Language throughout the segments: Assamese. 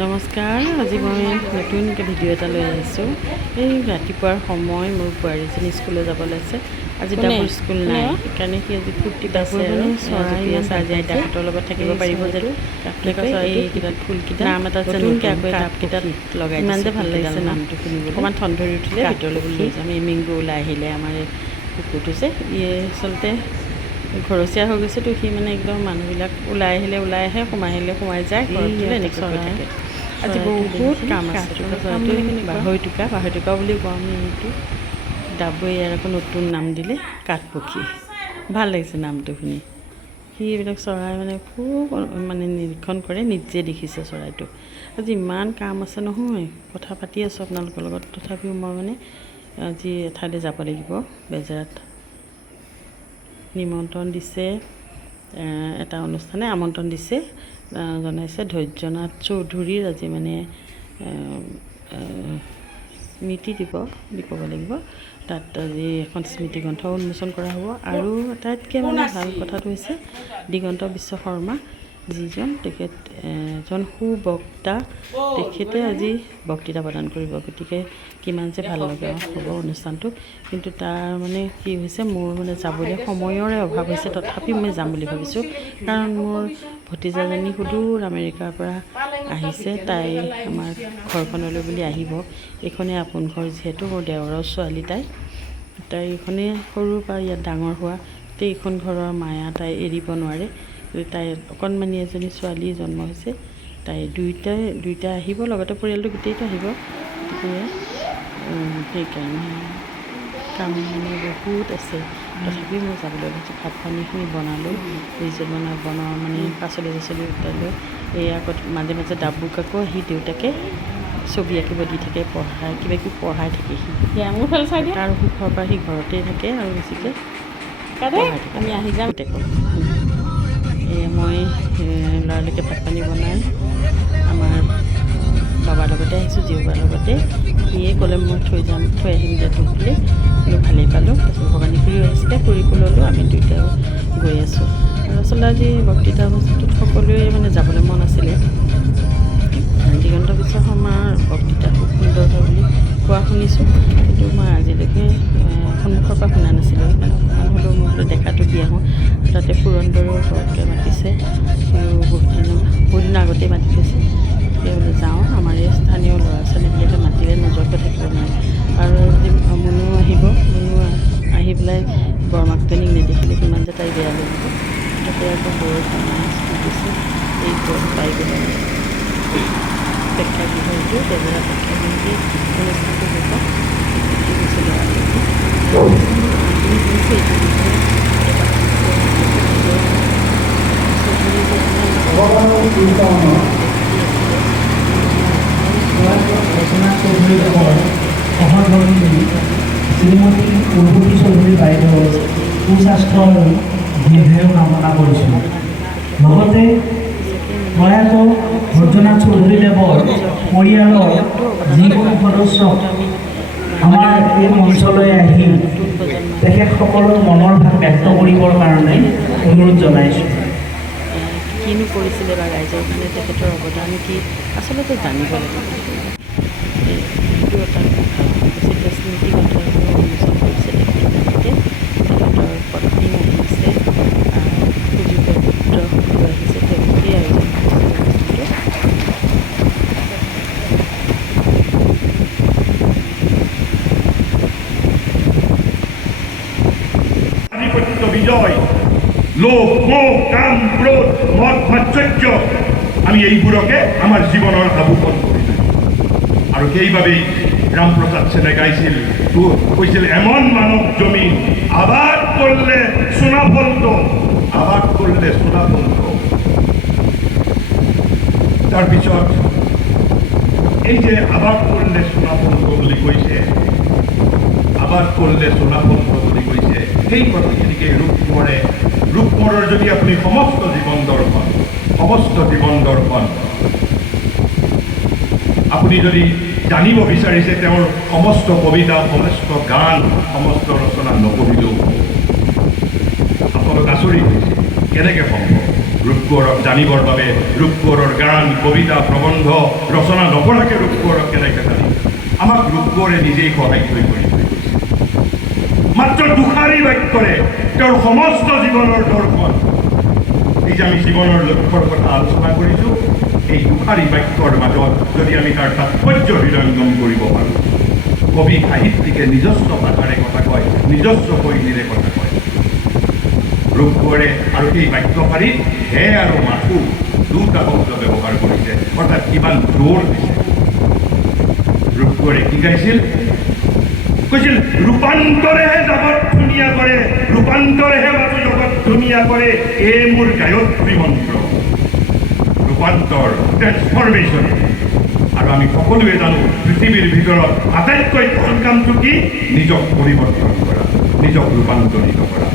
নমস্কাৰ। আজি মই নতুনকৈ ভিডিঅ' এটা লৈ আহিছোঁ। এই ৰাতিপুৱাৰ সময় মোৰ বোৱাৰীজনী স্কুললৈ যাবলৈ আছে। আজি ডাবুল স্কুল নাই, সেইকাৰণে সি আজি ফূৰ্তি পাইছে আৰু চৰাই আছে। আজি আইতাহঁতৰ লগত থাকিব পাৰিব যিহেতু এইকেইটাত ফুলকেইটা নাম এটা নতুনকৈ আকৌ টাবকেইটাত লগাই ইমান যে ভাল লাগিছে নামটো শুনিবলৈ। অকণমান ঠন ধৰি উঠিলে ভিতৰলৈ লৈ যাম। এই মেংগো ওলাই আহিলে আমাৰ কুকুৰটো যে আচলতে ঘৰচীয়া হৈ গৈছেতো, সি মানে একদম মানুহবিলাক ওলাই আহিলে ওলাই আহে, সোমাই আহিলে সোমাই যায়, ঘৰত দিলে এনেকৈ হৈ থাকে। আজি বহুত কাম আছে। বাঢ়ৈ টোকা বুলিও কওঁ আমি এইটো। ডাবুৱে ইয়াৰ আকৌ নতুন নাম দিলে কাঠপক্ষী। ভাল লাগিছে নামটো শুনি। সি এইবিলাক চৰাই মানে খুব মানে নিৰীক্ষণ কৰে, নিজে দেখিছে চৰাইটো। আজি ইমান কাম আছে নহয়, কথা পাতি আছোঁ আপোনালোকৰ লগত। তথাপিও মই মানে আজি এঠাইলৈ যাব লাগিব, বেজেৰাত নিমন্ত্ৰণ দিছে। এটা অনুষ্ঠানে আমন্ত্ৰণ দিছে, জনাইছে ধৈৰ্যনাথ চৌধুৰীৰ আজি মানে স্মৃতি দিব ক'ব লাগিব। তাত আজি এখন স্মৃতি গ্ৰন্থ উন্মোচন কৰা হ'ব। আৰু আটাইতকৈ মানে ভাল কথাটো হৈছে দিগন্ত বিশ্ব শৰ্মা যিজন, তেখেত এজন সুবক্তা, তেখেতে আজি বক্তৃতা প্ৰদান কৰিব। গতিকে কিমান যে ভাল লগা হ'ব অনুষ্ঠানটো। কিন্তু তাৰ মানে কি হৈছে, মোৰ মানে যাবলৈ সময়ৰে অভাৱ হৈছে। তথাপি মই যাম বুলি ভাবিছোঁ, কাৰণ মোৰ ভতিজাজনী সুদূৰ আমেৰিকাৰ পৰা আহিছে। তাই আমাৰ ঘৰখনলৈ বুলি আহিব। এইখনেই আপোন ঘৰ যিহেতু, মোৰ দেওৰৰ ছোৱালী তাই এইখনেই সৰুৰ পৰা ইয়াত ডাঙৰ হোৱা। এইখন ঘৰৰ মায়া তাই এৰিব নোৱাৰে। তাই অকণমানি এজনী ছোৱালী জন্ম হৈছে। তাই দুইটাই আহিব, লগতে পৰিয়ালটো গোটেইটো আহিব। গতিকে সেইকাৰণে কাম মানে বহুত আছে। তথাপিও মই যাবলৈ ওলাইছোঁ। ভাত পানীখিনি বনালোঁ, বনোৱা মানে পাচলি উঠালোঁ। এই আগত মাজে মাজে ডাবুক আকৌ আহি দেউতাকে ছবি আঁকিব দি থাকে, কিবা কিবি পঢ়াই থাকে। সি তাৰ সুখৰ পৰা সি ঘৰতে থাকে আৰু বেছিকৈ আমি আহি যাম তেকক। মই ল'ৰালৈকে ভাত পানী বনাই আমাৰ বাবাৰ লগতে আহিছোঁ, জীয়বাৰ লগতে। সিয়ে ক'লে মই থৈ আহিম দিয়া তোক বুলি। বোলো ভালেই পালোঁ। তাৰপিছত ভৱানী খুৰীও আহিছিলে, খুৰীকো ল'লোঁ, আমি দুয়োটাও গৈ আছোঁ। আৰু আচলতে আজি বক্তৃতা অনুষ্ঠানটোত সকলোৱে মানে যাবলৈ মন আছিলে। দিগন্ত বিশ্ব শৰ্মাৰ বক্তৃতা খুব সুন্দৰ হয় বুলি কোৱা শুনিছোঁ, কিন্তু মই আজিলৈকে সন্মুখৰ পৰা শুনা নাছিলোঁ। সেইকাৰণে অকণমান হ'লেও মই বোলো দেখাটো দি আহোঁ। তাতে পুৰন্দৰেও সৰহকৈ মাতিছে, সিও বহুত দিনৰ আগতেই মাতি থৈছে। গতিকে বোলো যাওঁ, আমাৰ এই স্থানীয় ল'ৰা ছোৱালীবিলাকে মাতিলে নোযোৱাকৈ থাকিব নোৱাৰে। আৰু যদি মুনু আহিব, মুনু আহি পেলাই বৰমাকজনীক নেদেখিলে কিমান যে তাই বেয়া লাগিব। তাতে আকৌ বৰ ধুনীয়া স্কুল দিছে, এই পাইগলৈ প্ৰেক্ষাগৃহটো বেজেৰা প্ৰেক্ষাগৃহতেই অনুষ্ঠানটো হ'ব। উঠি গৈছে ল'ৰাটোৱে শ্ৰীমতী উৰ্বতী চৌধুৰী বাইদেউৰ সুস্বাস্থ্যৰ দীৰ্ঘায়ু কামনা কৰিছোঁ। লগতে প্ৰয়াত ধৈৰ্যনাথ চৌধুৰীদেৱৰ পৰিয়ালৰ যিকোনো সদস্যক আমাৰ এই মঞ্চলৈ আহি তেখেতসকলৰ মনৰ ভাৱ ব্যক্ত কৰিবৰ কাৰণে অনুৰোধ জনাইছোঁ। কিনো কৰিছিলে বা ৰাইজৰ কাৰণে তেখেতৰ অৱদান কি আচলতে জানিব লাগিব। সেইটো এটা বেছিকৈ স্মৃতি গ্ৰন্থ উন্মোচন কৰিছে তেখেতে। তেখেতৰ পত্নী আহিছে, সুযোগ্য পুত্ৰ লৈ আহিছে, তেওঁলোকেই আয়োজন কৰিছে অনুষ্ঠানটো। আধিপত্য বিজয়, লোভ, মোহ, কাম, ক্ৰোধ, মদ, মাৎসৰ্য, আমি এইবোৰকে আমাৰ জীৱনৰ আভূষণ কৰি দিওঁ। আৰু সেইবাবেই ৰামপ্ৰসাদ সেনে কৈছিল এমন মানৱ জমিন আবাদ কৰলে সোনা ফলতো, আবাদ কৰলে সোনা ফলতো। তাৰপিছত এই যে আবাদ কৰলে সোনা ফলতো বুলি কৈছে, আবাদ কৰলে সোনা ফলতো বুলি কৈছে, সেই কথাখিনিকে ৰূপকোঁৱৰৰ যদি আপুনি সমস্ত জীৱন দৰ্শন আপুনি যদি জানিব বিচাৰিছে, তেওঁৰ সমস্ত কবিতা, সমস্ত গান, সমস্ত ৰচনা নপঢ়িলেও আপোনালোক আচৰিত হৈছে কেনেকৈ সম্ভৱ। ৰূপকোঁৱৰক জানিবৰ বাবে ৰূপকোঁৱৰৰ গান কবিতা প্ৰবন্ধ ৰচনা নপঢ়াকৈ ৰূপকোঁৱৰক কেনেকৈ জানি আমাক ৰূপকোঁৱৰে নিজেই সহায় কৰি থৈ গৈছে মাত্ৰ দুষাৰী বাক্যৰে তেওঁৰ সমস্ত জীৱনৰ দৰ্শন এই যে আমি জীৱনৰ লক্ষ্যৰ কথা আলোচনা কৰিছোঁ এই দুষাৰী বাক্যৰ মাজত যদি আমি তাৰ তাৎপৰ্য হৃদয়ঙ্গম কৰিব পাৰোঁ কবি সাহিত্যিকে নিজস্ব ভাষাৰে কথা কয় নিজস্ব শৈলীৰে কথা কয় ৰূপকোঁৱৰে আৰু এই বাক্যশাৰীত হে আৰু মাথো দুটা শব্দ ব্যৱহাৰ কৰিছে অৰ্থাৎ কিমান জোৰ দিছে ৰূপকোঁৱৰে কি গাইছিল কৈছিল ৰূপান্তৰেহে জগত ধুনীয়া কৰে ৰূপান্তৰেহে মাথো জগত ধুনীয়া কৰে এই মোৰ গায়ত্ৰী মন্ত্ৰ ৰূপান্তৰ ট্ৰেন্সফৰ্মেশ্যন আৰু আমি সকলোৱে জানো পৃথিৱীৰ ভিতৰত আটাইতকৈ ভাল কামটো কি নিজক পৰিৱৰ্তন কৰা নিজক ৰূপান্তৰিত কৰা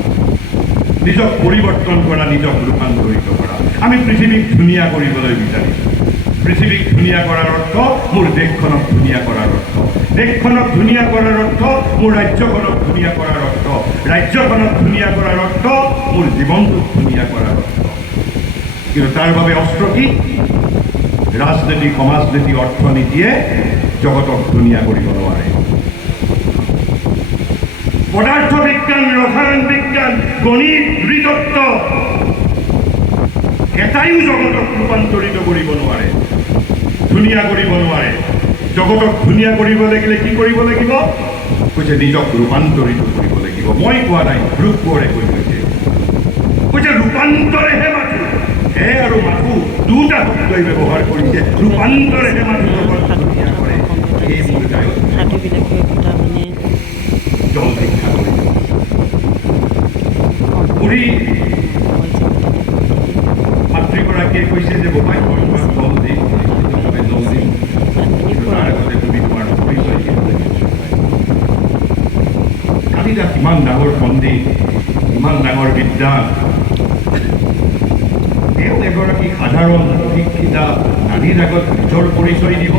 নিজক পৰিৱৰ্তন কৰা নিজক ৰূপান্তৰিত কৰা আমি পৃথিৱীক ধুনীয়া কৰিবলৈ বিচাৰিছোঁ পৃথিৱীক ধুনীয়া কৰাৰ অৰ্থ মোৰ দেশখনক ধুনীয়া কৰাৰ অৰ্থ দেশখনক ধুনীয়া কৰাৰ অৰ্থ মোৰ ৰাজ্যখনক ধুনীয়া কৰাৰ অৰ্থ ৰাজ্যখনক ধুনীয়া কৰাৰ অৰ্থ মোৰ জীৱনটোক ধুনীয়া কৰাৰ অৰ্থ কিন্তু তাৰ বাবে অস্ত্ৰ কি ৰাজনীতি সমাজনীতি অৰ্থনীতিয়ে জগতক ধুনীয়া কৰিব নোৱাৰে পদাৰ্থ বিজ্ঞান ৰসায়ন বিজ্ঞান গণিত নৃতত্ব এটাইও জগতক ৰূপান্তৰিত কৰিব নোৱাৰে ধুনীয়া কৰিব নোৱাৰে জগতক ধুনীয়া কৰিব লাগিলে কি কৰিব লাগিব কৈছে নিজক ৰূপান্তৰিত কৰিব লাগিব মই কোৱা নাই ৰূপকোঁৱৰে কৈ গৈছে কৈছে ৰূপান্তৰেহে মাথো হে আৰু মাথো দুটা শব্দই ব্যৱহাৰ কৰিছে ৰূপান্তৰেহে মাথো জগত ধুনীয়া কৰে এই মোৰ গায়ক সাধুবিলাকে একোটা মানে জল শিক্ষা কৰিছে পুৰী মাতৃগৰাকীয়ে কৈছে যে বোপাই জল দিম জল দিম তাৰ আগতে তুমি তোমাৰ পৰিচয় দিব লাগিব কালিদাস ইমান ডাঙৰ পণ্ডিত ইমান ডাঙৰ বিদ্যান তেওঁ এগৰাকী সাধাৰণ শিক্ষিতা নাৰীৰ আগত নিজৰ পৰিচয় দিব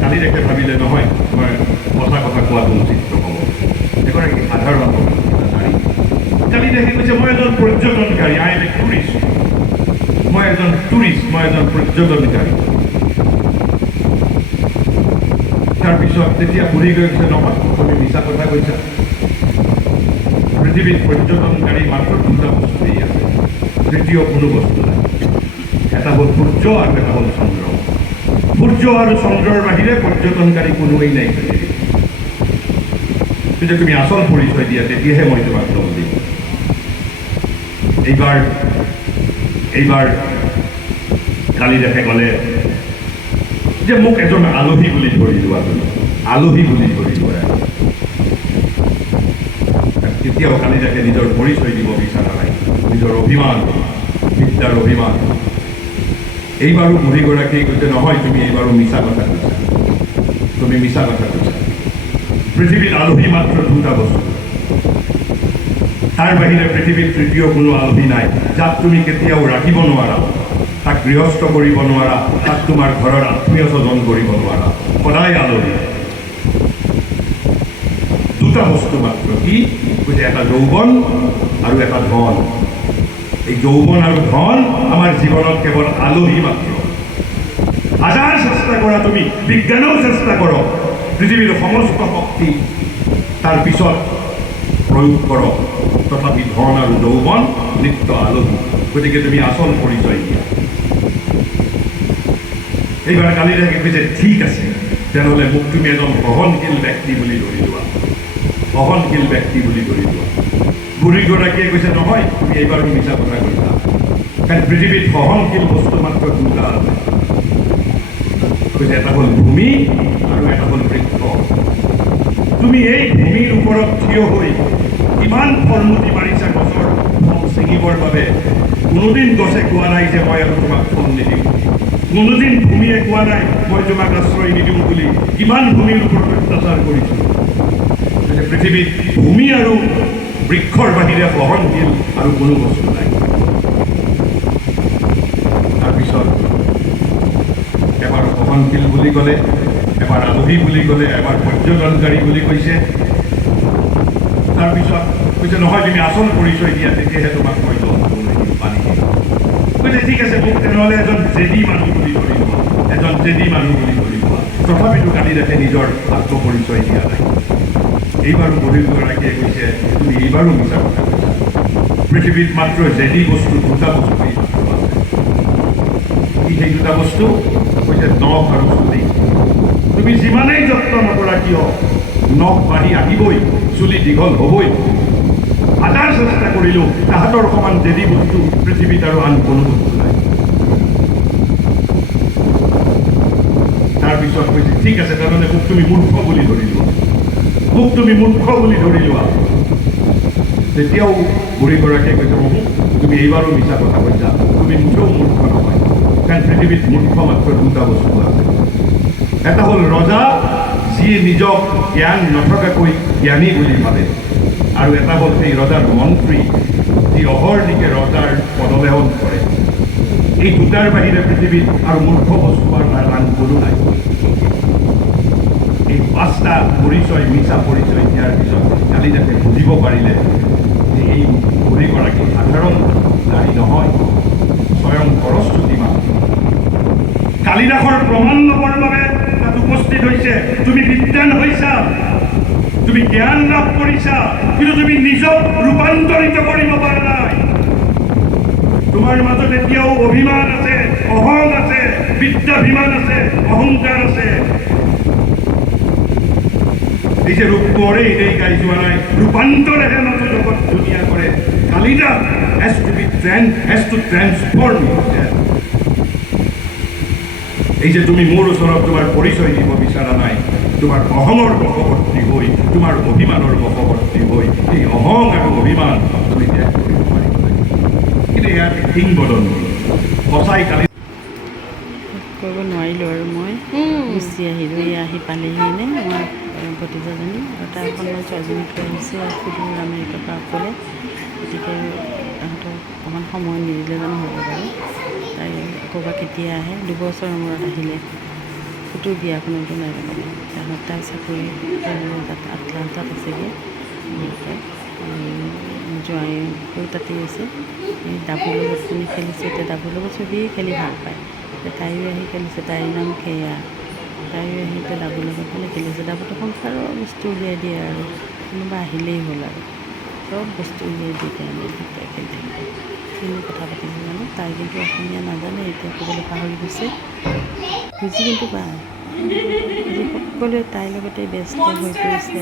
কালিদাসে ভাবিলে নহয় মই সঁচা কথা কোৱাটো উচিত নহ'ব এগৰাকী সাধাৰণ নাৰী কালিদাসে কৈছে মই এজন পৰ্যটনকাৰী আই এম এ টুৰিষ্ট মই এজন পৰ্যটনকাৰী তাৰপিছত তেতিয়া বুঢ়ী গৈছে নহয় তুমি মিছা কথা কৈছা পৃথিৱীত পৰ্যটনকাৰী মাত্ৰ দুটা বস্তুৱেই আছে তৃতীয় কোনো বস্তু নাই এটা হ'ল সূৰ্য আৰু এটা হ'ল চন্দ্ৰ সূৰ্য আৰু চন্দ্ৰৰ বাহিৰে পৰ্যটনকাৰী কোনোৱেই নাই পৃথিৱীত কিন্তু তুমি আচল পৰিচয় দিয়া তেতিয়াহে মই তোমাক লগ দিম এইবাৰ কালিদাসে ক'লে যে মোক এজন আলহী বুলি ধৰি লোৱা তুমি আলহী বুলি ধৰি লোৱা তেতিয়াও কালিদাসে নিজৰ পৰিচয় দিব বিচৰা নাই নিজৰ অভিমান বিদ্যাৰ অভিমান এইবাৰো বুঢ়ীগৰাকীয়ে কৈছে নহয় তুমি এইবাৰো মিছা কথা কৈছা তুমি মিছা কথা কৈছা পৃথিৱীত আলহী মাত্ৰ দুটা বস্তু তাৰ বাহিৰে পৃথিৱীত তৃতীয় কোনো আলহী নাই যাক তুমি কেতিয়াও ৰাখিব নোৱাৰা তাক গৃহস্থ কৰিব নোৱাৰা তাক তোমাৰ ঘৰৰ আত্মীয় স্বজন কৰিব নোৱাৰা সদায় আলহী দুটা বস্তু মাত্ৰ কি কৈছে এটা যৌৱন আৰু এটা ধন এই যৌৱন আৰু ধন আমাৰ জীৱনত কেৱল আলহী মাত্ৰ হাজাৰ চেষ্টা কৰা তুমি বিজ্ঞানেও চেষ্টা কৰক পৃথিৱীৰ সমস্ত শক্তি তাৰ পিছত প্ৰয়োগ কৰক তথাপি ধন আৰু যৌৱন নিত্য আলহী গতিকে তুমি আচল পৰিচয় দিয়া এইবাৰ কালিদাসে কৈছে ঠিক আছে তেনেহ'লে মোক তুমি এজন সহনশীল ব্যক্তি বুলি ধৰি লোৱা সহনশীল ব্যক্তি বুলি ধৰি লোৱা বুঢ়ীগৰাকীয়ে কৈছে নহয় তুমি এইবাৰো মিছা কথা কৈছা কাৰণ পৃথিৱীত সহনশীল বস্তু মাত্ৰ দুটা আছে কৈছে এটা হ'ল ভূমি আৰু এটা হ'ল বৃক্ষ তুমি এই ভূমিৰ ওপৰত থিয় হৈ ইমান ফলমুটি মাৰিছা গছৰ ফল ছিঙিবৰ বাবে কোনোদিন গছে কোৱা নাই যে মই আৰু তোমাক ফল নিদিম কোনোদিন ভূমিয়ে কোৱা নাই মই তোমাক আশ্ৰয় নিদিওঁ বুলি কিমান ভূমিৰ ওপৰত অত্যাচাৰ কৰিছোঁ পৃথিৱীত ভূমি আৰু বৃক্ষৰ বাহিৰে সহনশীল আৰু কোনো বস্তু নাই তাৰপিছত এবাৰ সহনশীল বুলি ক'লে এবাৰ আলহী বুলি ক'লে এবাৰ পৰ্যটনকাৰী বুলি কৈছে তাৰপিছত কৈছে নহয় তুমি আচল পৰিচয় দিয়া তেতিয়াহে তোমাক মই পানী দিম কৈছে ঠিক আছে মোক তেনেহ'লে এজন জেদি মানুহ বুলি ধৰি লোৱা এজন জেদি মানুহ বুলি ধৰি লোৱা তথাপিতো কালিদাসে নিজৰ আত্মপৰিচয় দিয়া নাই এইবাৰো বহিৰগৰাকীয়ে কৈছে তুমি এইবাৰো মিছা কথা কৈছা পৃথিৱীত মাত্ৰ জেদি বস্তু দুটা বস্তু মাত্ৰ আছে কি সেই দুটা বস্তু কৈছে নখ আৰু চুলি তুমি যিমানেই যত্ন নকৰা কিয় নখ বাঢ়ি আহিবই চুলি দীঘল হ'বই হাজাৰ চেষ্টা কৰিলেও তাহাঁতৰ সমান জেদি বস্তু পৃথিৱীত আৰু আন কোনো বস্তু নাই তাৰপিছত কৈছে ঠিক আছে তাৰমানে মোক তুমি মূৰ্খ বুলি ধৰি লোৱা মোক তুমি মূৰ্খ বুলি ধৰি লোৱা তেতিয়াও বুঢ়ীগৰাকীয়ে কৈছে মোক তুমি এইবাৰো মিছা কথা কৈছা তুমি মুঠেও মূৰ্খ নহয় কাৰণ পৃথিৱীত মূৰ্খ মাত্ৰ দুটা বস্তু আছে এটা হ'ল ৰজা যিয়ে নিজক জ্ঞান নথকাকৈ জ্ঞানী বুলি ভাবে আৰু এটা হ'ল সেই ৰজাৰ মন্ত্ৰী যি অহৰ্নিশে ৰজাৰ পদলেহন কৰে এই দুটাৰ বাহিৰে পৃথিৱীত আৰু মূৰ্খ বস্তু আৰু আন কোনো নাই এই পাঁচটা পৰিচয় মিছা পৰিচয় দিয়াৰ পিছত কালিদাসে বুজিব পাৰিলে যে এই বুঢ়ীগৰাকী সাধাৰণ নাৰী নহয় স্বয়ং সৰস্বতী মা কালিদাসৰ প্ৰমাণ ল'বৰ বাবে তাত উপস্থিত হৈছে তুমি বিদ্বান হৈছা তুমি জ্ঞান লাভ কৰিছা কিন্তু তুমি নিজক ৰূপান্তৰিত কৰিব পৰা নাই তোমাৰ মাজত এতিয়াও অভিমান আছে অহং আছে বিদ্যাভিমান আছে অহংকাৰ আছে এই যে ৰূপৰে এনেই গাই যোৱা নাই ৰূপান্তৰেহে মাজত জগত ধুনীয়া কৰে Kalidas has to transform yourself এই যে তুমি মোৰ ওচৰত তোমাৰ পৰিচয় দিব বিচৰা নাই তোমাৰ অহঙৰ বশৱৰ্তী হৈ তোমাৰ অভিমানৰ বশৱৰ্তী হৈ এই অহং আৰু অভিমান তুমি ত্যাগ কৰিব পাৰিব কিন্তু ইয়াত কিংবদন্তি সঁচাই কালি কৰিব নোৱাৰিলোঁ আৰু মই গুচি আহিলোঁ আহি পালেহি নে আমাৰ ভতিজাজনী আৰু তাৰ অকণমান ছোৱালীজনী থৈ আহিছে সুদূৰ আমেৰিকাৰ পৰা অকলে গতিকে তাহাঁতক অকণমান সময় নিদিলে জানো হ'ব বাৰু তাই ক'ৰবাত কেতিয়া আহে 2 বছৰৰ মূৰত আহিলে ফুটোৰ বিয়াখনতো নাই তাহাঁত তাই চাকৰি আটলাণ্টাত আছেগৈ জোৱাইও তাতেই আছে এই ডাবুৰ লগত মানে খেলিছে এতিয়া ডাবুৰ লগত চবেই খেলি ভাল পায় তাইও আহি খেলিছে তাইৰ নাম সেয়া তাইও আহি এতিয়া ডাবুৰ লগত মানে খেলিছে ডাবুটো সংসাৰৰ বস্তু উলিয়াই দিয়ে আৰু কোনোবা আহিলেই হ'ল আৰু চব বস্তু উলিয়াই দি কাৰণে তাই খেলি থাকিব কিনো কথা পাতিছে জানো তাই কিন্তু অসমীয়া নাজানে এতিয়া ক'বলৈ পাহৰি গৈছে বুজি কিন্তু পায় সকলোৱে তাইৰ লগতে ব্যস্ত হৈ পৰিছে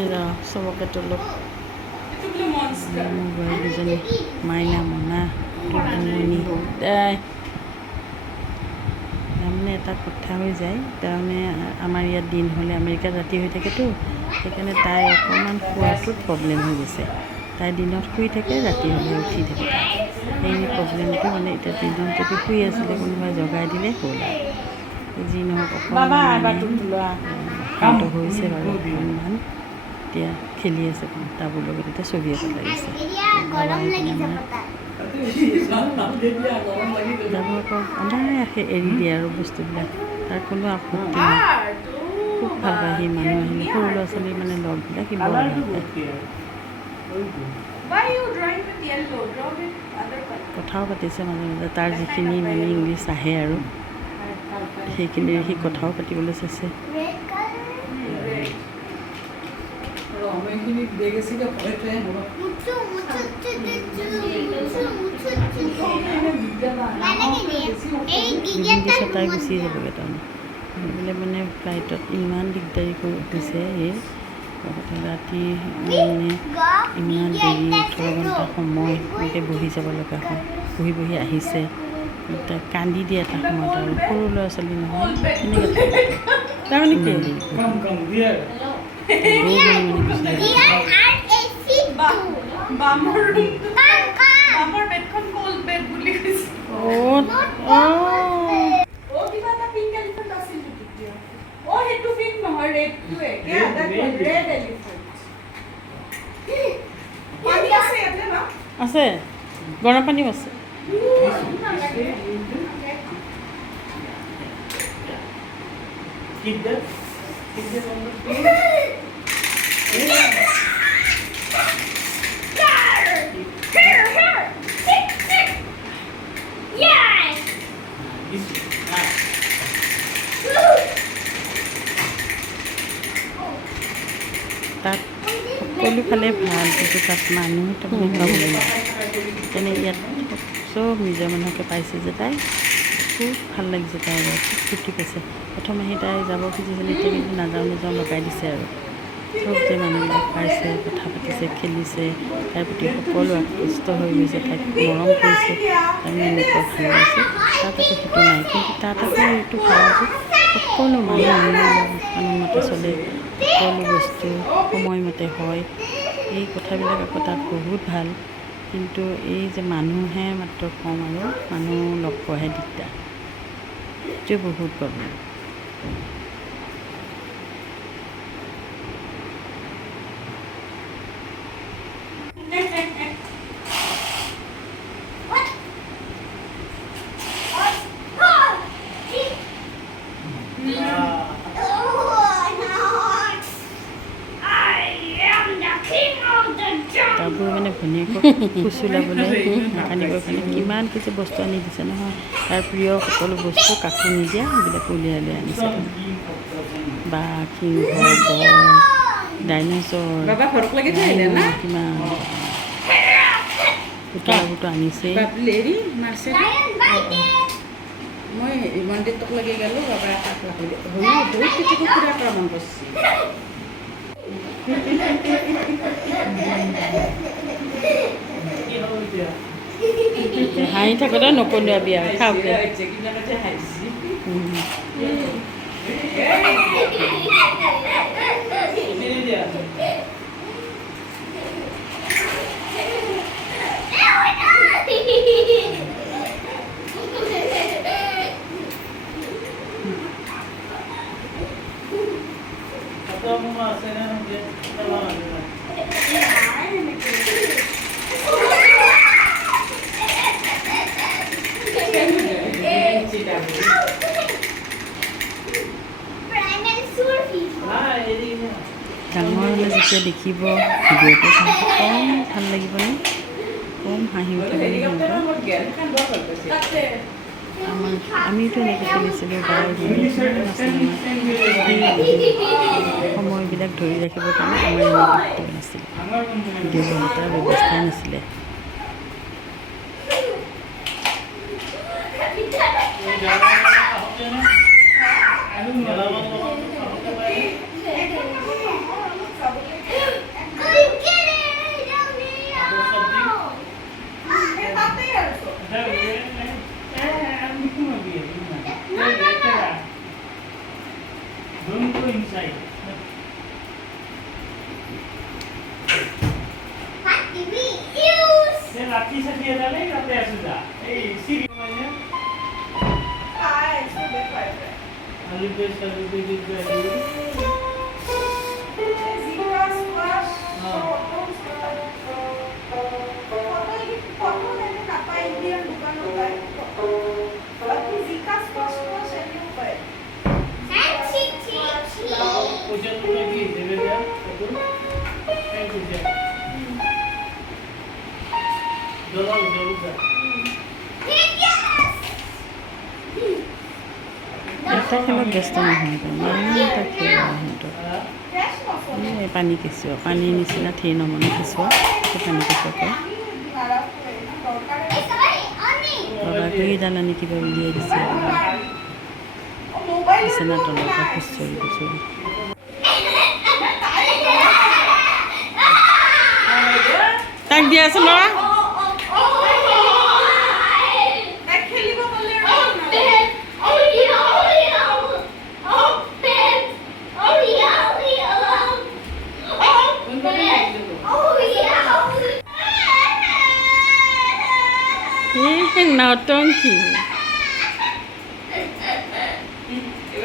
আৰু চবকে তলত মোৰ বোৱাৰী দুজনী মাইনা মনা টুমনি তাই তাৰমানে এটা কথা হৈ যায় তাৰমানে আমাৰ ইয়াত দিন হ'লে আমেৰিকাত ৰাতি হৈ থাকেতো সেইকাৰণে তাই অকণমান খোৱাটোত প্ৰব্লেম হৈ গৈছে তাই দিনত শুই থাকে ৰাতি হ'লে উঠি থাকে সেই প্ৰব্লেমটো মানে এতিয়া দিনত যদি শুই আছিলে কোনোবাই জগাই দিলে হ'ল আৰু যি নহওক অকণমান শান্ত হৈছে বাৰু অকণমান এতিয়া খেলি আছে ডাবুৰ লগত এতিয়া ছবি এটা লাগিছে ডাবুৰ আকৌ সদায় আহে এৰি দিয়ে আৰু বস্তুবিলাক তাৰ কোনো আপত্তি নাই খুব ভাল পায় সি মানুহ আহিলে সৰু ল'ৰা ছোৱালী মানে লগবিলাক সি বৰ ভাল পায় কথাও পাতিছে মাজে মাজে তাৰ যিখিনি মানে ইংলিছ আহে আৰু সেইখিনি সি কথাও পাতিবলৈ চাইছে তাই গুচি যাবগৈ তাৰমানে বোলে মানে ফ্লাইটত ইমান দিগদাৰী হৈছে এই ৰাতি মানে ইমান দেৰি 18 ঘণ্টা সময় এনেকৈ বহি যাব লগা হয় বহি আহিছে কান্দি দিয়ে এটা সময়ত আৰু সৰু ল'ৰা ছোৱালী নহয় কেনেকৈ তাৰমানে কি আছে গৰম পানীও আছে তাত সকলো ফালে ভাল, কিন্তু তাত মানুহ তাৰমানে পাবলৈ নাই। তেনে ইয়াত চব নিজৰ মানুহকে পাইছে যে তাই খুব ভাল লাগিছে, তাই খুব ফূৰ্তি পাইছে। প্ৰথম আহি তাই যাব খুজিছিল, এতিয়া কিন্তু নাযাওঁ লগাই দিছে আৰু চব যে মানুহবিলাক পাইছে, কথা পাতিছে, খেলিছে, তাইৰ প্ৰতি সকলো আকৃষ্ট হৈ গৈছে, তাইক মৰম কৰিছে, তাৰমানে এনেকুৱা ভাল লাগিছে। তাত আকৌ সেইটো নাই, কিন্তু তাত আকৌ এইটো ভাল যে সকলো মানুহমতে চলে, সকলো বস্তু সময়মতে হয়, এই কথাবিলাক আকৌ তাত বহুত ভাল। কিন্তু এই যে মানুহে মাত্ৰ কম আৰু মানুহ লগ পোৱাহে দিগদাৰ, এইটোৱে বহুত প্ৰব্লেম। তাবোৰ মানে ভনীয়েকক ফুচুলাবলৈ আনিবৰ কাৰণে কিমান কিছু বস্তু আনি দিছে নহয়। তাৰ প্ৰিয় সকলো বস্তু কাকো নিদিয়া এইবিলাক উলিয়াই লৈ আনিছে। বাঘ, সিংহ, গড়, ডাইন'ছৰ, কিমান পুতলাবোৰতো আনিছেই। মই মন্দিৰটোক লাগি গ'লোঁ, বাবা তাক লাগি বহুত কিছু কুকুৰা আক্ৰমণ কৰিছে। হাঁহি থাকোঁতে নকন্দুৱাবি আৰু খাওক দে। ডাঙৰ হ'লে যেতিয়া দেখিব ভিডিঅ'টো চাই কম ভাল লাগিবনে, কম হাঁহি উঠিবনে সিহঁতৰ। আমিতো এনেকৈ খেলিছিলোঁ, গাঁৱৰ সময়বিলাক ধৰি ৰাখিবৰ কাৰণে আমাৰ এনেকুৱা নাছিলে, ভিডিঅ' বনোৱাৰ ব্যৱস্থাই নাছিলে। এটা খেলত ব্যস্ত নহয়, এটা খেল সিহঁতৰ পানী কেঁচুৱা, পানীৰ নিচিনা থিৰ নমনা কেঁচুৱা, সেই পানী কেঁচুৱা কয়। বাবাকে সেইডাল আনি কিবা উলিয়াই দিছে, বিচনা তলৰ পৰা খুচৰি খুচৰি। তাক দিয়া আছে ল'ৰা। নটংকি,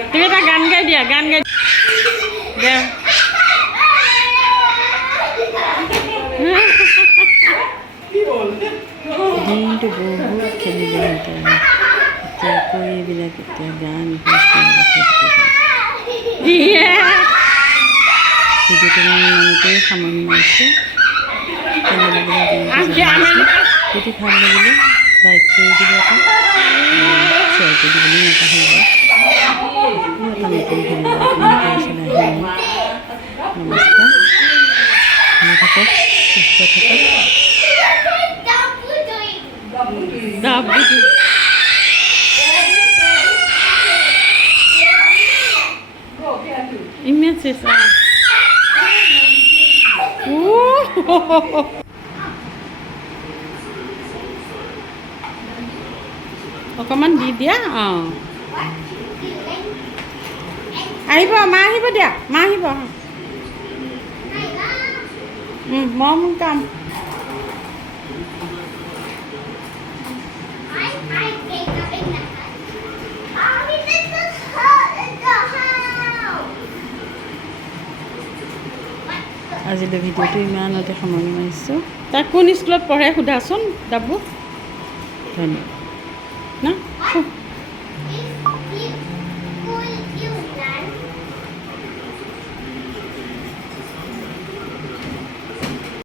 তুমি এটা গান গাই দিয়া, গান গাই দিয়া। দিনটো বহুত খেলিলে সিহঁতে, এতিয়া আকৌ এইবিলাক এতিয়া গান ভিডিঅ'টো মই ইমানতেই সামৰণি মাৰিছোঁ। যদি ভাল লাগিলে লাইক কৰি দিব, এটা শ্বেয়াৰ কৰি ভিডিঅ'টো দিবলৈ নাপাহৰিব। এটা নতুন ভিডিঅ' আপোনালোকৰ ওচৰলৈ আহিম। নমস্কাৰ, ভালে থাকক, সুস্থ থাকক। Imenses. অকণমান দি দিয়া। অঁ আহিব, মা আহিব দিয়া, মা আহিব। মম কাম আজিলৈ ভিডিঅ'টো ইমানতে সামৰণি মাৰিছোঁ। তাক কোন স্কুলত পঢ়ে সোধাচোন, ডাবু। ধন্যবাদ না।